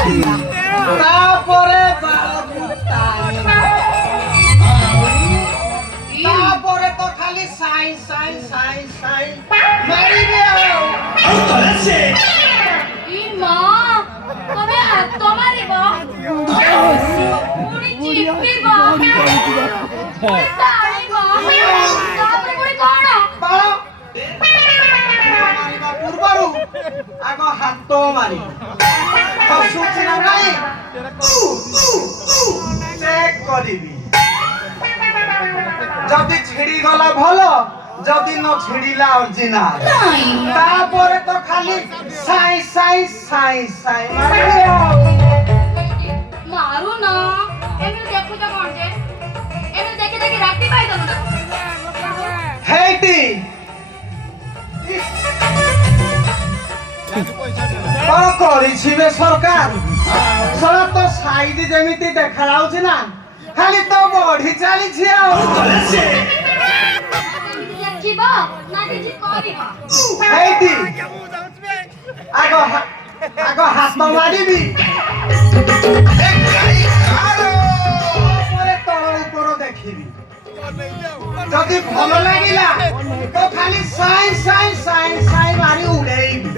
তারপরে বাবু তারপরে তো খালি সাই সাই সাই সাই মারিবে ই মা তবে হাত মারিব পুরি চিপিব তাইব তারপরে পুরি কোন মারিবা পূর্বରୁ আଗ হাত মারি ହସୁଛି ନା ନାଇଁ ଚେକ୍ କରିବି ଯଦି ଛିଡ଼ି ଗଲା ଭଲ ଯଦି ନ ଛିଡ଼ିଲା ଅରିଜିନାଲ ତାପରେ ତ ଖାଲି ସାଇ ସାଇ ସାଇ ସାଇ ମାରିବି মারু না এমনি দেখুছ কোন যে এমনি দেখে দেখে রাখতে পাই দম না ହେଇଟି କଣ କରିଛି ବେ ସରକାର ଶଳା ତ ସାଇଜ ଯେମିତି ଦେଖାଯାଉଛି ନା ଖାଲି ତ ବଢି ଚାଲିଛି ଆଉ ଦେଖିବ ନା କିଛି କରିବ ହେଇଟି ଆଗ ହାତ ମାରିବି ତାପରେ ତଳ ଉପର ଦେଖିବି ଯଦି ଭଲ ଲାଗିଲା ତ ଖାଲି ସାଇ ସାଇ ସାଇ ସାଇ ମାରି ଉଡେଇବି